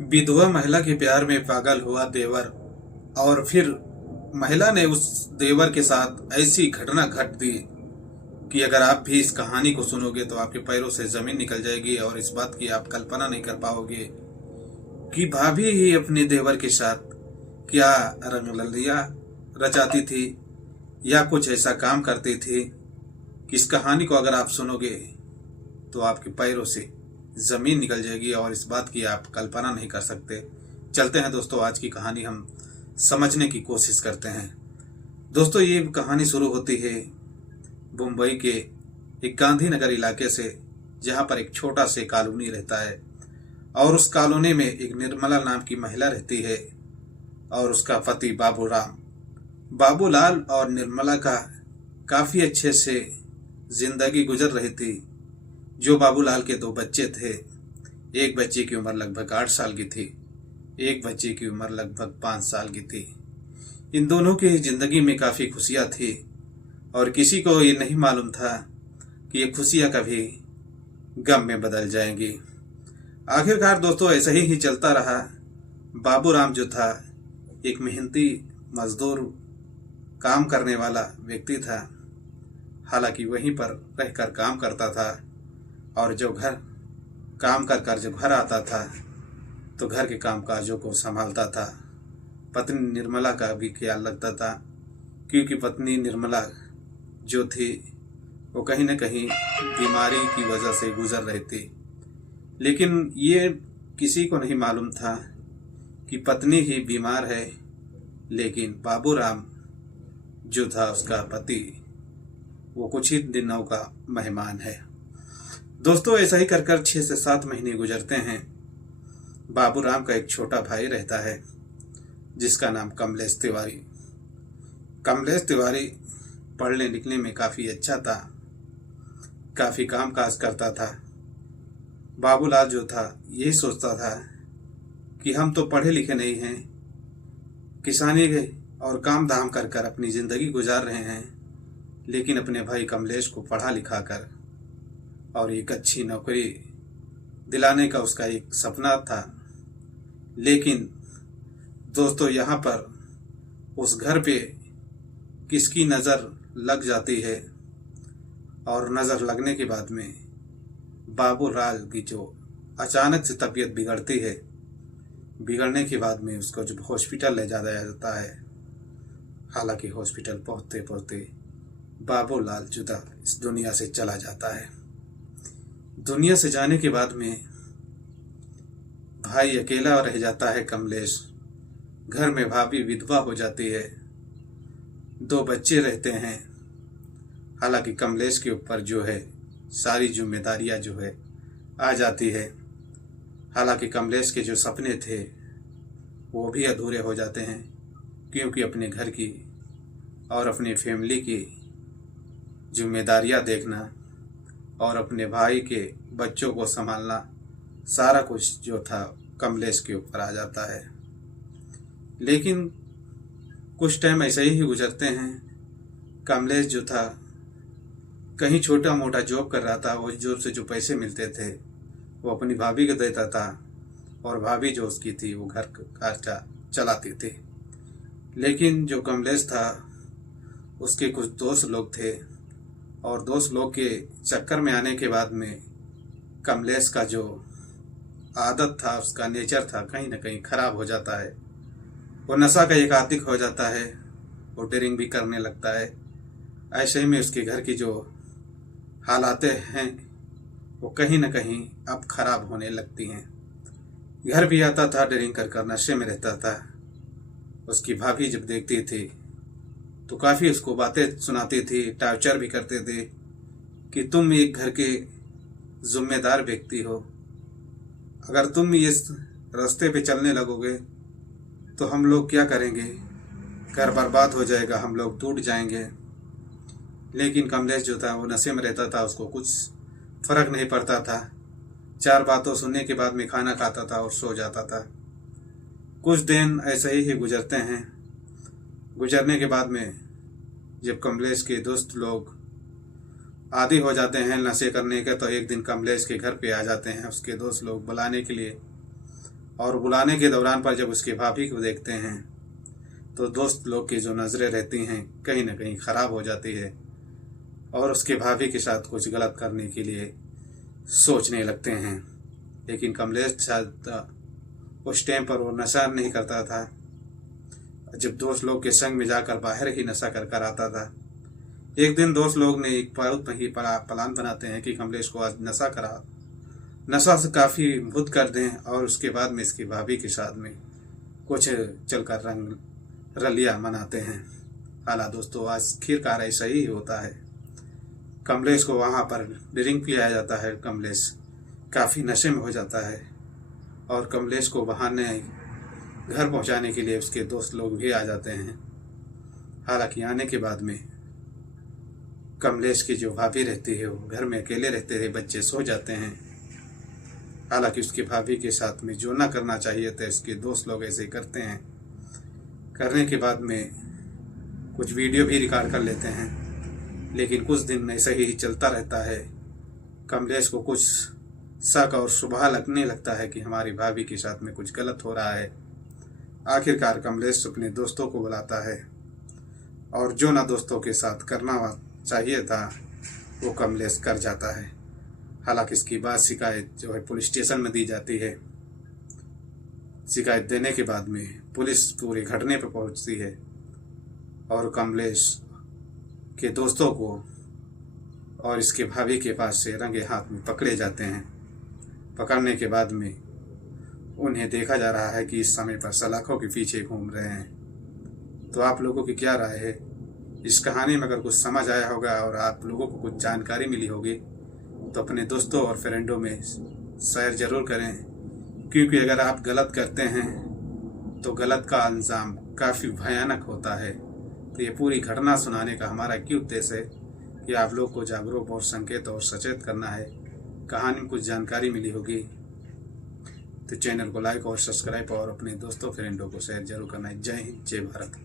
विधवा महिला के प्यार में पागल हुआ देवर और फिर महिला ने उस देवर के साथ ऐसी घटना घट दी कि अगर आप भी इस कहानी को सुनोगे तो आपके पैरों से जमीन निकल जाएगी और इस बात की आप कल्पना नहीं कर पाओगे कि भाभी ही अपने देवर के साथ क्या रंगलिया रचाती थी या कुछ ऐसा काम करती थी कि इस कहानी को अगर आप सुनोगे तो आपके पैरों से जमीन निकल जाएगी और इस बात की आप कल्पना नहीं कर सकते। चलते हैं दोस्तों, आज की कहानी हम समझने की कोशिश करते हैं। दोस्तों, ये कहानी शुरू होती है मुंबई के एक गांधीनगर इलाके से, जहां पर एक छोटा से कॉलोनी रहता है और उस कॉलोनी में एक निर्मला नाम की महिला रहती है और उसका पति बाबूराम। बाबूलाल और निर्मला का काफी अच्छे से जिंदगी गुजर रही थी। जो बाबूलाल के 2 बच्चे थे, एक बच्चे की उम्र लगभग 8 साल की थी, एक बच्चे की उम्र लगभग 5 साल की थी। इन दोनों की जिंदगी में काफी खुशियां थी और किसी को ये नहीं मालूम था कि ये खुशियां कभी गम में बदल जाएंगी। आखिरकार दोस्तों ऐसा ही चलता रहा। बाबूराम जो था एक मेहनती मजदूर काम करने वाला व्यक्ति था। हालांकि वहीं पर रहकर काम करता था और जो घर काम कर जब घर आता था तो घर के कामकाजों को संभालता था। पत्नी निर्मला का भी ख्याल रखता था, क्योंकि पत्नी निर्मला जो थी वो कहीं न कहीं बीमारी की वजह से गुजर रही थी। लेकिन ये किसी को नहीं मालूम था कि पत्नी ही बीमार है, लेकिन बाबूराम जो था उसका पति वो कुछ ही दिनों का मेहमान है। दोस्तों, ऐसा ही कर 6 से 7 महीने गुजरते हैं। बाबूराम का एक छोटा भाई रहता है जिसका नाम कमलेश तिवारी। कमलेश तिवारी पढ़ने लिखने में काफ़ी अच्छा था, काफ़ी काम काज करता था। बाबूलाल जो था यही सोचता था कि हम तो पढ़े लिखे नहीं हैं, किसानी के और काम धाम कर कर अपनी ज़िंदगी गुजार रहे हैं, लेकिन अपने भाई कमलेश को पढ़ा लिखा कर और एक अच्छी नौकरी दिलाने का उसका एक सपना था। लेकिन दोस्तों, यहाँ पर उस घर पे किसकी नज़र लग जाती है और नज़र लगने के बाद में बाबूलाल की जो अचानक से तबीयत बिगड़ती है, बिगड़ने के बाद में उसको जब हॉस्पिटल ले जाया जाता है। हालांकि हॉस्पिटल पहुँचते पहुँचते बाबूलाल जुदा इस दुनिया से चला जाता है। दुनिया से जाने के बाद में भाई अकेला रह जाता है कमलेश। घर में भाभी विधवा हो जाती है, 2 बच्चे रहते हैं। हालांकि कमलेश के ऊपर जो है सारी जिम्मेदारियां जो है आ जाती है। हालांकि कमलेश के जो सपने थे वो भी अधूरे हो जाते हैं, क्योंकि अपने घर की और अपनी फैमिली की जिम्मेदारियां देखना और अपने भाई के बच्चों को संभालना, सारा कुछ जो था कमलेश के ऊपर आ जाता है। लेकिन कुछ टाइम ऐसे ही गुजरते हैं। कमलेश जो था कहीं छोटा मोटा जॉब कर रहा था। वो जॉब से जो पैसे मिलते थे वो अपनी भाभी को देता था और भाभी जो उसकी थी वो घर का खर्चा चलाती थी। लेकिन जो कमलेश था उसके कुछ दोस्त लोग थे और दोस्त लोग के चक्कर में आने के बाद में कमलेश का जो आदत था, उसका नेचर था, कहीं ना कहीं खराब हो जाता है। वो नशा का एक आदिक हो जाता है, वो ड्रिंक भी करने लगता है। ऐसे ही में उसके घर की जो हालातें हैं वो कहीं ना कहीं अब खराब होने लगती हैं। घर भी आता था, ड्रिंक कर नशे में रहता था। उसकी भाभी जब देखती थी तो काफ़ी उसको बातें सुनाती थी, टॉर्चर भी करते थे कि तुम एक घर के जिम्मेदार व्यक्ति हो, अगर तुम इस रास्ते पे चलने लगोगे तो हम लोग क्या करेंगे, घर बर्बाद हो जाएगा, हम लोग टूट जाएंगे। लेकिन कमलेश जो था वो नशे में रहता था, उसको कुछ फर्क नहीं पड़ता था। 4 बातों सुनने के बाद में खाना खाता था और सो जाता था। कुछ दिन ऐसे ही गुजरते हैं। गुजरने के बाद में जब कमलेश के दोस्त लोग आदी हो जाते हैं नशे करने के, तो एक दिन कमलेश के घर पे आ जाते हैं उसके दोस्त लोग बुलाने के लिए और बुलाने के दौरान पर जब उसके भाभी को देखते हैं तो दोस्त लोग की जो नज़रें रहती हैं कहीं ना कहीं ख़राब हो जाती है और उसके भाभी के साथ कुछ गलत करने के लिए सोचने लगते हैं। लेकिन कमलेश शायद उस टाइम पर वो नशा नहीं करता था। जब दोस्त लोग के संग में जाकर बाहर ही नशा कर कर आता था। एक दिन दोस्त लोग ने एक बहुत ही प्लान बनाते हैं कि कमलेश को आज नशा से काफ़ी बुध कर दें और उसके बाद में इसकी भाभी के साथ में कुछ चलकर रंग रलिया मनाते हैं। हाला दोस्तों, आज आखिरकार ऐसा ही होता है। कमलेश को वहाँ पर ड्रिंक पिलाया जाता है। कमलेश काफ़ी नशे में हो जाता है और कमलेश को बहाने घर पहुँचाने के लिए उसके दोस्त लोग भी आ जाते हैं। हालांकि आने के बाद में कमलेश की जो भाभी रहती है वो घर में अकेले रहते हैं, बच्चे सो जाते हैं। हालांकि उसकी भाभी के साथ में जो ना करना चाहिए था इसके दोस्त लोग ऐसे करते हैं। करने के बाद में कुछ वीडियो भी रिकॉर्ड कर लेते हैं। लेकिन कुछ दिन ऐसा ही चलता रहता है। कमलेश को कुछ शक और शुबहा लगने लगता है कि हमारी भाभी के साथ में कुछ गलत हो रहा है। आखिरकार कमलेश अपने दोस्तों को बुलाता है और जो ना दोस्तों के साथ करना चाहिए था वो कमलेश कर जाता है। हालांकि इसकी बात शिकायत जो है पुलिस स्टेशन में दी जाती है। शिकायत देने के बाद में पुलिस पूरे घटने पर पहुंचती है और कमलेश के दोस्तों को और इसके भाभी के पास से रंगे हाथ में पकड़े जाते हैं। पकड़ने के बाद में उन्हें देखा जा रहा है कि इस समय पर सलाखों के पीछे घूम रहे हैं। तो आप लोगों की क्या राय है? इस कहानी में अगर कुछ समझ आया होगा और आप लोगों को कुछ जानकारी मिली होगी तो अपने दोस्तों और फ्रेंडों में शेयर ज़रूर करें, क्योंकि अगर आप गलत करते हैं तो गलत का अंजाम काफ़ी भयानक होता है। तो ये पूरी घटना सुनाने का हमारा क्यों उद्देश्य है कि आप लोग को जागरूक और संकेत और सचेत करना है। कहानी में कुछ जानकारी मिली होगी तो चैनल को लाइक और सब्सक्राइब और अपने दोस्तों फ्रेंडों को शेयर जरूर करना है। जय हिंद, जय भारत।